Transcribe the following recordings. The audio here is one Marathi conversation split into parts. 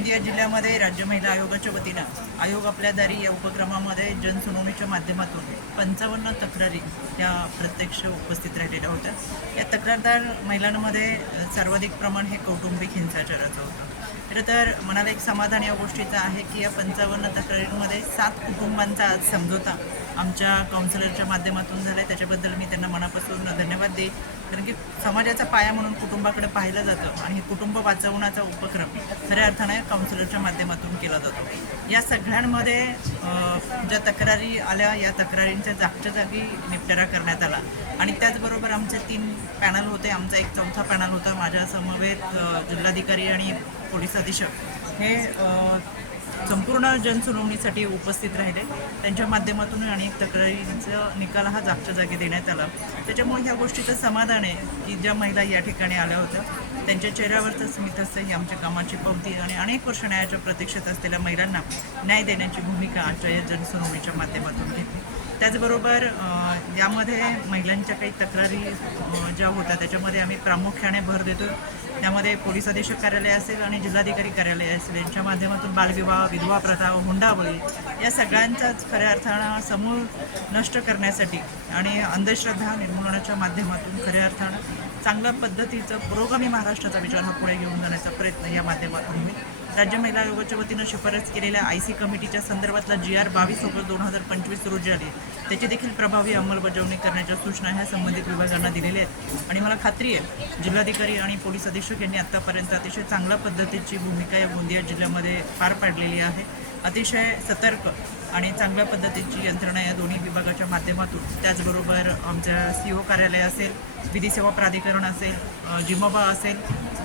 गोंदिया जिल्ह्यामध्ये राज्य महिला आयोगाच्या वतीनं आयोग आपल्या दारी या उपक्रमामध्ये जनसुनावणीच्या माध्यमातून पंचावन्न तक्रारी त्या प्रत्यक्ष उपस्थित राहिलेल्या होत्या. या तक्रारदार महिलांमध्ये सर्वाधिक प्रमाण हे कौटुंबिक हिंसाचाराचं होतं. खरं तर मनाला एक समाधान या गोष्टीचं आहे की या पंचावन्न तक्रारींमध्ये सात कुटुंबांचा आज समजोता आमच्या काउन्सिलरच्या माध्यमातून झाला आहे त्याच्याबद्दल मी त्यांना मनापासून धन्यवाद देईन. कारण की समाजाचा पाया म्हणून कुटुंबाकडे पाहिलं जातं आणि हे कुटुंब वाचवण्याचा उपक्रम खऱ्या अर्थाने काउन्सिलरच्या माध्यमातून केला जातो. या सगळ्यांमध्ये ज्या तक्रारी आल्या या तक्रारींच्या जागच्या जागी निपटारा करण्यात आला. आणि त्याचबरोबर आमचे तीन पॅनल होते. आमचा एक चौथा पॅनल होता. माझ्या समवेत जिल्हाधिकारी आणि पोलीस अधीक्षक. हे संपूर्ण जनसुनावणीसाठी उपस्थित राहिले. त्यांच्या माध्यमातून अनेक तक्रारींचा निकाल हा जागच्या जागी देण्यात आला. त्याच्यामुळे ह्या गोष्टीचं समाधान आहे की ज्या महिला या ठिकाणी आल्या होत्या त्यांच्या चेहऱ्यावरचं स्मित असतं ही आमच्या कामाची पावती आणि अनेक वर्ष न्यायाच्या प्रतीक्षेत असलेल्या महिलांना न्याय देण्याची भूमिका आजच्या या जनसुनावणीच्या माध्यमातून घेतली. त्याचबरोबर यामध्ये महिलांच्या काही तक्रारी ज्या होत्या त्याच्यामध्ये आम्ही प्रामुख्याने भर देतो. त्यामध्ये पोलीस अधीक्षक कार्यालय असेल आणि जिल्हाधिकारी कार्यालय असेल यांच्या माध्यमातून बालविवाह विधवा प्रथा हुंडाबळी या सगळ्यांचाच खऱ्या अर्थानं समूळ नष्ट करण्यासाठी आणि अंधश्रद्धा निर्मूलनाच्या माध्यमातून खऱ्या अर्थानं चांगल्या पद्धतीचं पुरोगामी महाराष्ट्राचा विचार हा पुढे घेऊन जाण्याचा प्रयत्न या माध्यमातून होईल. राज्य महिला आयोगाच्या वतीनं शिफारस केलेल्या आय सी कमिटीच्या संदर्भातला जी आर बावीस ऑगस्ट दोन हजार पंचवीस रोजी आली. त्याची देखील प्रभावी अंमलबजावणी करण्याच्या सूचना ह्या संबंधित विभागांना दिलेल्या आहेत. आणि मला खात्री आहे जिल्हाधिकारी आणि पोलीस अधीक्षक यांनी आत्तापर्यंत अतिशय चांगल्या पद्धतीची भूमिका या गोंदिया जिल्ह्यामध्ये पार पाडलेली आहे. अतिशय सतर्क आणि चांगल्या पद्धतीची यंत्रणा या दोन्ही विभागाच्या माध्यमातून. त्याचबरोबर आमच्या सी ओ कार्यालय असेल विधी सेवा प्राधिकरण असेल अ, जिमोबा असेल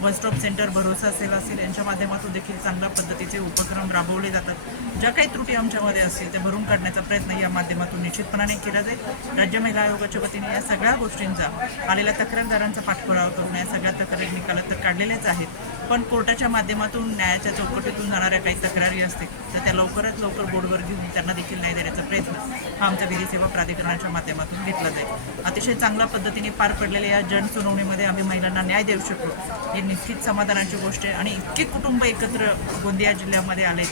वन स्टॉप सेंटर भरोसा असेल असेल यांच्या माध्यमातून देखील चांगल्या पद्धतीचे उपक्रम राबवले जातात. ज्या काही त्रुटी आमच्यामध्ये असतील त्या भरून काढण्याचा प्रयत्न या माध्यमातून निश्चितपणाने केला जाईल. राज्य महिला आयोगाच्या वतीने या सगळ्या गोष्टींचा आलेल्या तक्रारदारांचा पाठपुरावा करून या सगळ्या तक्रारी निकालात तर काढलेल्याच आहेत. पण कोर्टाच्या माध्यमातून न्यायाच्या चौकटीतून जाणाऱ्या काही तक्रारी असतील तर त्या लवकरात लवकर बोर्डवर घेऊन त्यांना देखील न्याय देण्याचा प्रयत्न हा आमच्या विधी सेवा प्राधिकरणाच्या माध्यमातून घेतला जाईल. अतिशय चांगल्या पद्धतीने पार पडलेल्या या जनसुनावणीमध्ये आम्ही महिलांना न्याय देऊ शकलो. ही निश्चित समाधानाची गोष्ट आहे आणि इतकी कुटुंब एकत्र गोंदिया जिल्ह्यामध्ये आले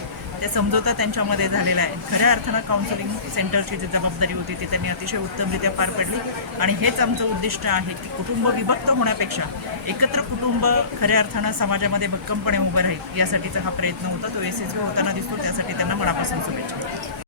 ते समजोता त्यांच्यामध्ये झालेला आहे. खऱ्या अर्थानं काउन्सिलिंग सेंटरची जी जबाबदारी होती ती त्यांनी अतिशय उत्तमरित्या पार पडली. आणि हेच आमचं उद्दिष्ट आहे की कुटुंब विभक्त होण्यापेक्षा एकत्र कुटुंब खऱ्या अर्थानं समाजामध्ये भक्कमपणे उभं राहील यासाठीचा हा प्रयत्न होता. तो यशस्वी होताना दिसतो त्यासाठी त्यांना मनापासून शुभेच्छा.